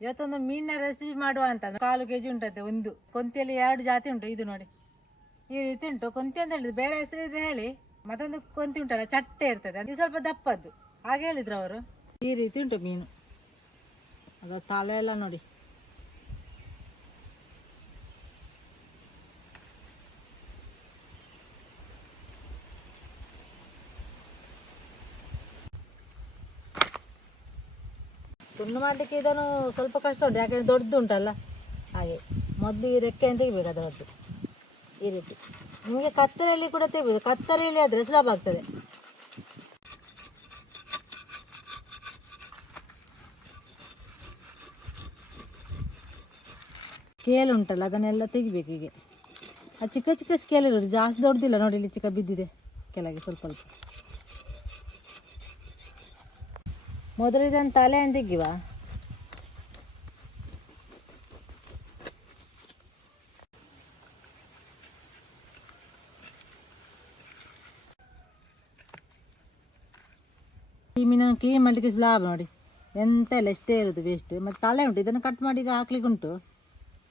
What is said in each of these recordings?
ಇವತ್ತೊಂದು ಮೀನಿನ ರೆಸಿಪಿ ಮಾಡುವ ಅಂತ ಕಾಲು ಕೆ ಜಿ ಉಂಟಂತೆ, ಒಂದು. ಕೊಂತಿಯಲ್ಲಿ ಎರಡು ಜಾತಿ ಉಂಟು, ಇದು ನೋಡಿ. ಈ ರೀತಿ ಉಂಟು. ಕೊಂತಿ ಅಂತ ಹೇಳಿದ್ರು ಬೇರೆ ಹೆಸರು ಇದ್ರೆ ಹೇಳಿ. ಮತ್ತೊಂದು ಕೊಂತಿ ಉಂಟಲ್ಲ, ಚಟ್ಟೆ ಇರ್ತದೆ. ಅದು ಸ್ವಲ್ಪ ದಪ್ಪದ್ದು. ಹಾಗೆ ಹೇಳಿದ್ರು ಅವರು. ಈ ರೀತಿ ಉಂಟು ಮೀನು. ಅದು ತಲೆ ಎಲ್ಲ ನೋಡಿ. ತುಂಡು ಮಾಡಲಿಕ್ಕೆ ಇದನ್ನು ಸ್ವಲ್ಪ ಕಷ್ಟ ಉಂಟು, ಯಾಕೆಂದರೆ ದೊಡ್ಡದು ಉಂಟಲ್ಲ. ಹಾಗೆ ಮೊದಲು ಈ ರೆಕ್ಕೆಯನ್ನು ತೆಗಿಬೇಕು ಅದರದ್ದು. ಈ ರೀತಿ. ನಿಮಗೆ ಕತ್ತರಿಯಲ್ಲಿ ಕೂಡ ತೆಗಿಬೋದು. ಕತ್ತರಿಯಲ್ಲಿ ಆದರೆ ಸುಲಭ ಆಗ್ತದೆ. ಸ್ಕೇಲ್ ಉಂಟಲ್ಲ, ಅದನ್ನೆಲ್ಲ ತೆಗಿಬೇಕು ಹೀಗೆ. ಆ ಚಿಕ್ಕ ಚಿಕ್ಕ ಸ್ಕೇಲ್ ಇರೋದು ಜಾಸ್ತಿ ದೊಡ್ಡದಿಲ್ಲ ನೋಡಿ, ಇಲ್ಲಿ ಚಿಕ್ಕ ಬಿದ್ದಿದೆ. ಕೆಳಗೆ ಸ್ವಲ್ಪ ಸ್ವಲ್ಪ. ಮೊದಲು ಇದನ್ನು ತಲೆಯನ್ನು ತೆಗಿವ ಈ ಮೀನನ್ನು ಕ್ಲೀನ್ ಮಾಡಲಿಕ್ಕೆ ಲಾಭ ನೋಡಿ. ಎಂತ ಇಲ್ಲ, ಎಷ್ಟೇ ಇರೋದು ವೇಸ್ಟ್ ಮತ್ತು ತಲೆ ಉಂಟು, ಇದನ್ನು ಕಟ್ ಮಾಡಿ ಹಾಕ್ಲಿಕ್ಕೆ ಉಂಟು.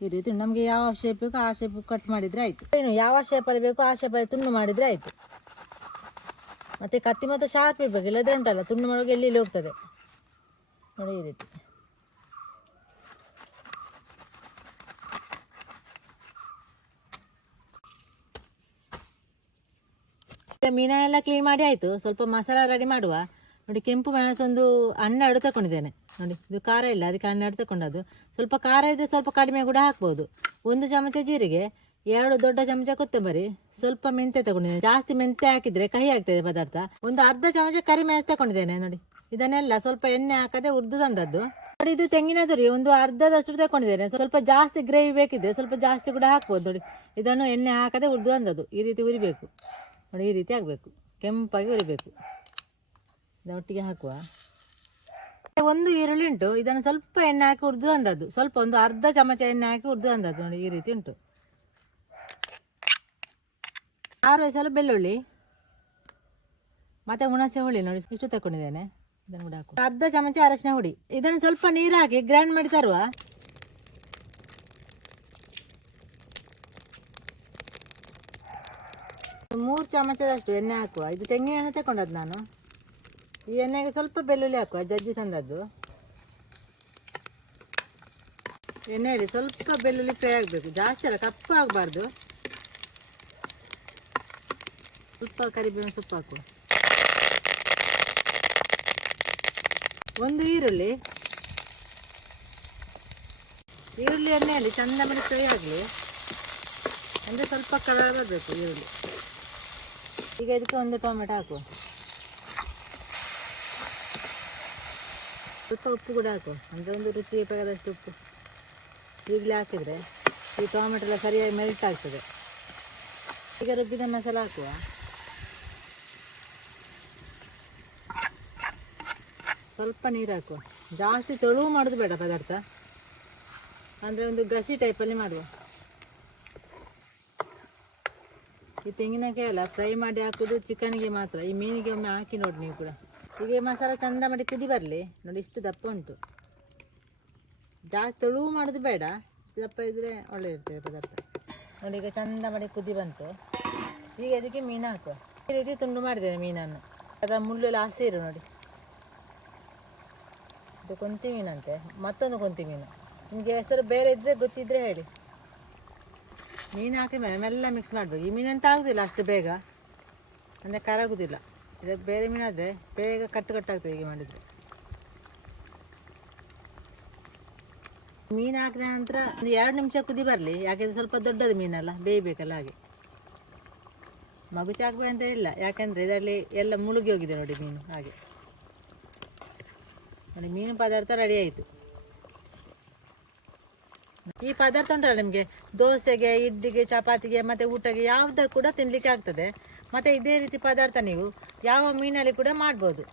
ಈ ರೀತಿ ನಮಗೆ ಯಾವ ಶೇಪ್ ಬೇಕೋ ಆ ಶೇಪ್ ಕಟ್ ಮಾಡಿದರೆ ಆಯಿತು. ಏನು, ಯಾವ ಶೇಪಲ್ಲಿ ಬೇಕೋ ಆ ಶೇಪಲ್ಲಿ ತುಂಡು ಮಾಡಿದರೆ ಆಯಿತು. ಮತ್ತು ಕತ್ತಿ ಮತ್ತು ಶಾರ್ಪ್ ಇರಬೇಕು ಇಲ್ಲದ್ರೆ ಉಂಟಲ್ಲ, ತುಂಡು ಮಾಡುವಾಗ ಎಲ್ಲಿ ಹೋಗ್ತದೆ. ನೋಡಿ ಈ ರೀತಿ ಎಲ್ಲ ಕ್ಲೀನ್ ಮಾಡಿ ಆಯಿತು. ಸ್ವಲ್ಪ ಮಸಾಲ ರೆಡಿ ಮಾಡುವ. ನೋಡಿ ಕೆಂಪು ಮೆಣಸು ಒಂದು ಹನ್ನೆರಡು ತಕೊಂಡಿದ್ದೇನೆ. ನೋಡಿ, ಇದು ಖಾರ ಇಲ್ಲ, ಅದಕ್ಕೆ ಹನ್ನೆರಡು ತಗೊಂಡದ್ದು ಸ್ವಲ್ಪ ಖಾರ ಇದ್ದರೆ ಸ್ವಲ್ಪ ಕಡಿಮೆ ಕೂಡ ಹಾಕ್ಬೋದು. ಒಂದು ಚಮಚ ಜೀರಿಗೆ, ಎರಡು ದೊಡ್ಡ ಚಮಚ ಕೊತ್ತಂಬರಿ, ಸ್ವಲ್ಪ ಮೆಂತೆ ತಗೊಂಡಿದ್ದೇನೆ. ಜಾಸ್ತಿ ಮೆಂತೆ ಹಾಕಿದ್ರೆ ಕಹಿ ಆಗ್ತದೆ ಪದಾರ್ಥ. ಒಂದು ಅರ್ಧ ಚಮಚ ಕರಿಮೆಣಸು ತಗೊಂಡಿದ್ದೇನೆ ನೋಡಿ. ಇದನ್ನೆಲ್ಲ ಸ್ವಲ್ಪ ಎಣ್ಣೆ ಹಾಕದೆ ಉರ್ದು ತಂದದ್ದು. ಇದು ತೆಂಗಿನ ತುರಿ, ಒಂದು ಅರ್ಧದಷ್ಟು ತಗೊಂಡಿದ್ದೇನೆ ಸ್ವಲ್ಪ ಜಾಸ್ತಿ ಗ್ರೇವಿ ಬೇಕಿದ್ರೆ ಸ್ವಲ್ಪ ಜಾಸ್ತಿ ಕೂಡ ಹಾಕ್ಬೋದು ನೋಡಿ. ಇದನ್ನು ಎಣ್ಣೆ ಹಾಕದೆ ಉರ್ದು ತಂದದ್ದು. ಈ ರೀತಿ ಉರಿಬೇಕು ನೋಡಿ, ಈ ರೀತಿ ಆಗಬೇಕು. ಕೆಂಪಾಗಿ ಉರಿಬೇಕು ಒಟ್ಟಿಗೆ ಹಾಕುವ. ಒಂದು ಈರುಳ್ಳಿ ಉಂಟು. ಇದನ್ನು ಸ್ವಲ್ಪ ಎಣ್ಣೆ ಹಾಕಿ ಹುರಿದು ಅಂದದ್ದು ಸ್ವಲ್ಪ ಒಂದು ಅರ್ಧ ಚಮಚ ಎಣ್ಣೆ ಹಾಕಿ ಹುರಿದು ಅಂದದ್ದು ನೋಡಿ, ಈ ರೀತಿ ಉಂಟು. ಆರು ವಯಸ್ಸಲ್ಲ ಬೆಳ್ಳುಳ್ಳಿ. ಮತ್ತೆ ಹುಣಸೆ ಹುಳಿ ನೋಡಿ, ಇಷ್ಟು ತಗೊಂಡಿದ್ದೇನೆ ಅರ್ಧ ಚಮಚ ಅರಶಿನ ಹುಡಿ. ಇದನ್ನು ಸ್ವಲ್ಪ ನೀರು ಹಾಕಿ ಗ್ರೈಂಡ್ ಮಾಡಿ ತರುವ. ಮೂರು ಚಮಚದಷ್ಟು ಎಣ್ಣೆ ಹಾಕುವ. ಇದು ತೆಂಗಿನ ಎಣ್ಣೆ ತಗೊಂಡದ್ದು ನಾನು. ಈ ಎಣ್ಣೆಗೆ ಸ್ವಲ್ಪ ಬೆಳ್ಳುಳ್ಳಿ ಹಾಕುವ, ಜಜ್ಜಿ ತಂದದ್ದು. ಎಣ್ಣೆಯಲ್ಲಿ ಸ್ವಲ್ಪ ಬೆಳ್ಳುಳ್ಳಿ ಫ್ರೈ ಆಗಬೇಕು. ಜಾಸ್ತಿ ಅಲ್ಲ ಕಪ್ಪು ಆಗಬಾರ್ದು ಸ್ವಲ್ಪ ಕರಿಬೇವಿನ ಸೊಪ್ಪು ಹಾಕುವ. ಒಂದು ಈರುಳ್ಳಿ. ಈರುಳ್ಳಿ ಎಣ್ಣೆಯಲ್ಲಿ ಚಂದ ಮಾಡಿ ಫ್ರೈ ಆಗಲಿ. ಅಂದರೆ ಸ್ವಲ್ಪ ಕಲರ್ ಬರಬೇಕು ಈರುಳ್ಳಿ. ಈಗ ಇದಕ್ಕೆ ಒಂದು ಟೊಮೆಟೊ ಹಾಕು. ಸ್ವಲ್ಪ ಉಪ್ಪು ಕೂಡ ಹಾಕು. ಅಂದರೆ ಒಂದು ರುಚಿ ಬೇಕಾದಷ್ಟು ಉಪ್ಪು. ಈಗಲೇ ಹಾಕಿದರೆ ಈ ಟೊಮೆಟೊ ಎಲ್ಲ ಸರಿಯಾಗಿ ಮೆಲ್ಟ್ ಆಗ್ತದೆ. ಈಗ ರುಬ್ಬಿದ ಮಸಾಲ ಹಾಕುವ. ಸ್ವಲ್ಪ ನೀರು ಹಾಕುವ ಜಾಸ್ತಿ ತೊಳು ಮಾಡೋದು ಬೇಡ ಪದಾರ್ಥ. ಅಂದರೆ ಒಂದು ಗಸಿ ಟೈಪಲ್ಲಿ ಮಾಡುವ. ಈ ತೆಂಗಿನಕಾಯಿ ಅಲ್ಲ ಫ್ರೈ ಮಾಡಿ ಹಾಕೋದು ಚಿಕನ್ಗೆ ಮಾತ್ರ. ಈ ಮೀನಿಗೆ ಒಮ್ಮೆ ಹಾಕಿ ನೋಡಿ ನೀವು ಕೂಡ. ಈಗ ಮಸಾಲ ಚಂದ ಮಾಡಿ ಕುದಿ ಬರಲಿ. ನೋಡಿ ಇಷ್ಟು ದಪ್ಪ ಉಂಟು. ಜಾಸ್ತಿ ತೊಳು ಮಾಡೋದು ಬೇಡ. ದಪ್ಪ ಇದ್ದರೆ ಒಳ್ಳೆ ಇರ್ತದೆ ಪದಾರ್ಥ. ನೋಡಿ ಈಗ ಚಂದ ಮಾಡಿ ಕುದಿ ಬಂತು. ಈಗ ಅದಕ್ಕೆ ಮೀನು ಹಾಕುವ. ಈ ರೀತಿ ತುಂಡು ಮಾಡಿದ್ದೇನೆ ಮೀನನ್ನು. ಅದರ ಮುಳ್ಳೆಲ್ಲ ಹಸಿರು ನೋಡಿ. ಇದು ಕೊಂತಿ ಮೀನಂತೆ ಮತ್ತೊಂದು ಕೊಂತಿ ಮೀನು ನಿಮಗೆ ಹೆಸರು ಬೇರೆ ಇದ್ದರೆ ಗೊತ್ತಿದ್ರೆ ಹೇಳಿ. ಮೀನು ಹಾಕಿ ಮೇಲೆ ಮೆಲ್ಲ ಮಿಕ್ಸ್ ಮಾಡಬೇಕು. ಈ ಮೀನಂತ ಆಗೋದಿಲ್ಲ ಅಷ್ಟು ಬೇಗ. ಅಂದರೆ ಕರಗುದಿಲ್ಲ. ಇದು ಬೇರೆ ಮೀನಾದರೆ ಬೇಗ ಕಟ್ಟು ಕಟ್ಟಾಗ್ತದೆ ಹೀಗೆ ಮಾಡಿದರೆ. ಮೀನು ಹಾಕಿದ ನಂತರ ಒಂದು ಎರಡು ನಿಮಿಷ ಕುದಿ ಬರಲಿ. ಯಾಕೆಂದರೆ ಸ್ವಲ್ಪ ದೊಡ್ಡದು ಮೀನಲ್ಲ, ಬೇಯಬೇಕಲ್ಲ ಹಾಗೆ. ಮಗು ಚಾಕಬೇಕಂತ ಇಲ್ಲ. ಯಾಕೆಂದರೆ ಇದರಲ್ಲಿ ಎಲ್ಲ ಮುಳುಗಿ ಹೋಗಿದೆ ನೋಡಿ ಮೀನು ಹಾಗೆ. ನೋಡಿ, ಮೀನು ಪದಾರ್ಥ ರೆಡಿ ಆಯಿತು. ಈ ಪದಾರ್ಥ ಉಂಟಲ್ಲ ನಿಮಗೆ? ದೋಸೆಗೆ, ಇಡ್ಲಿಗೆ, ಚಪಾತಿಗೆ, ಮತ್ತು ಊಟಕ್ಕೆ ಯಾವುದಕ್ಕೆ ಕೂಡ ತಿನ್ನಲಿಕ್ಕೆ ಆಗ್ತದೆ. ಮತ್ತು ಇದೇ ರೀತಿ ಪದಾರ್ಥ ನೀವು ಯಾವ ಮೀನಲ್ಲಿ ಕೂಡ ಮಾಡ್ಬೋದು.